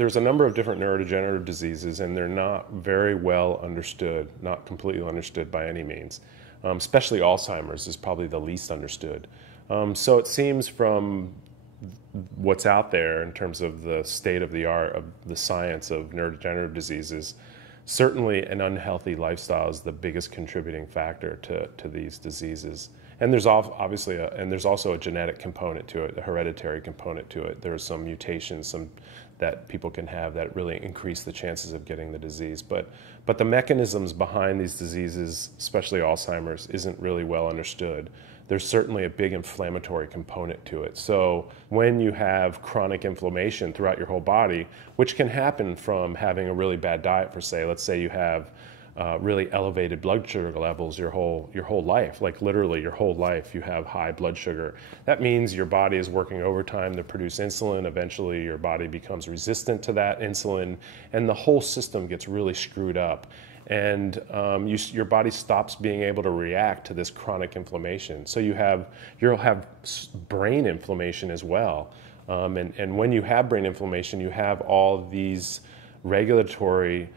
there's a number of different neurodegenerative diseases, and they're not very well understood, not completely understood by any means. Especially Alzheimer's is probably the least understood. So it seems from what's out there in terms of the state of the art of the science of neurodegenerative diseases, certainly an unhealthy lifestyle is the biggest contributing factor to these diseases. And there's obviously there's also a genetic component to it, a hereditary component to it. There are some mutations that people can have that really increase the chances of getting the disease. But the mechanisms behind these diseases, especially Alzheimer's, isn't really well understood. There's certainly a big inflammatory component to it. So when you have chronic inflammation throughout your whole body, which can happen from having a really bad diet, per se, let's say you have really elevated blood sugar levels your whole life, like literally your whole life you have high blood sugar. That means your body is working overtime to produce insulin. Eventually your body becomes resistant to that insulin, and the whole system gets really screwed up. And your body stops being able to react to this chronic inflammation. So you'll have brain inflammation as well. And when you have brain inflammation, you have all these regulatory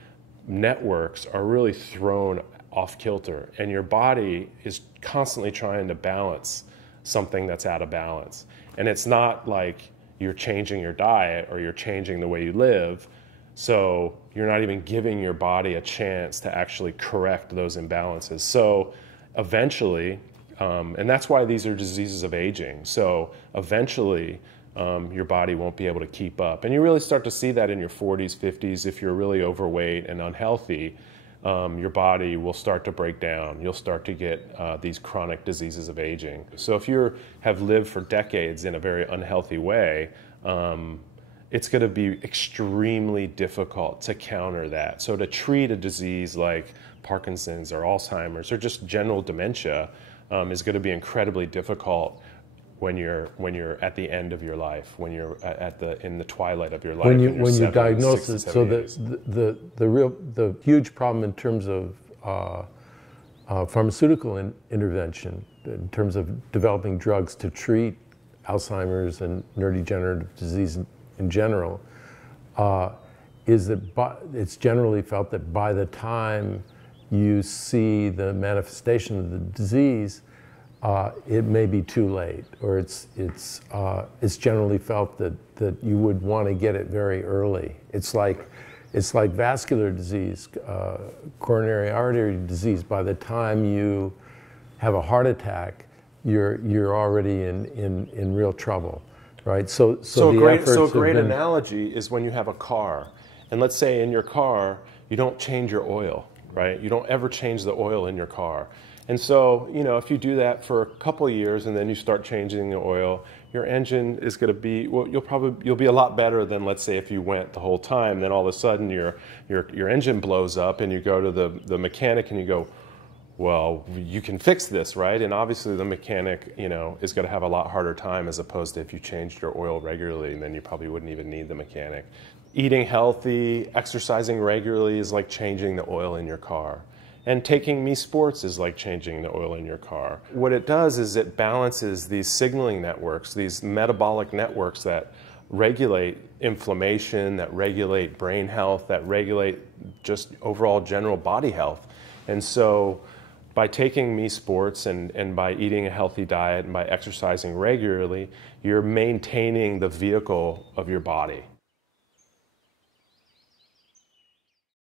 networks are really thrown off kilter, and your body is constantly trying to balance something that's out of balance. And it's not like you're changing your diet or you're changing the way you live, so you're not even giving your body a chance to actually correct those imbalances. So eventually, and that's why these are diseases of aging, so eventually your body won't be able to keep up. And you really start to see that in your 40s, 50s. If you're really overweight and unhealthy, your body will start to break down. You'll start to get these chronic diseases of aging. So if you have lived for decades in a very unhealthy way, it's going to be extremely difficult to counter that. So to treat a disease like Parkinson's or Alzheimer's or just general dementia is going to be incredibly difficult when you're at the end of your life, when you're in the twilight of your life. When you diagnose it, so the huge problem in terms of pharmaceutical intervention, in terms of developing drugs to treat Alzheimer's and neurodegenerative disease in general, is that it's generally felt that by the time you see the manifestation of the disease, it may be too late, or it's generally felt that you would want to get it very early. It's like vascular disease, coronary artery disease. By the time you have a heart attack, you're already in real trouble, right? So a great analogy is when you have a car, and let's say in your car you don't change your oil, right? You don't ever change the oil in your car. And so, if you do that for a couple of years and then you start changing the oil, your engine is going to be, well, you'll be a lot better than, let's say, if you went the whole time. Then all of a sudden your engine blows up and you go to the mechanic and you go, well, you can fix this, right? And obviously the mechanic, is going to have a lot harder time, as opposed to if you changed your oil regularly, and then you probably wouldn't even need the mechanic. Eating healthy, exercising regularly is like changing the oil in your car. And taking Me Sports is like changing the oil in your car. What it does is it balances these signaling networks, these metabolic networks that regulate inflammation, that regulate brain health, that regulate just overall general body health. And so by taking Me Sports and by eating a healthy diet and by exercising regularly, you're maintaining the vehicle of your body.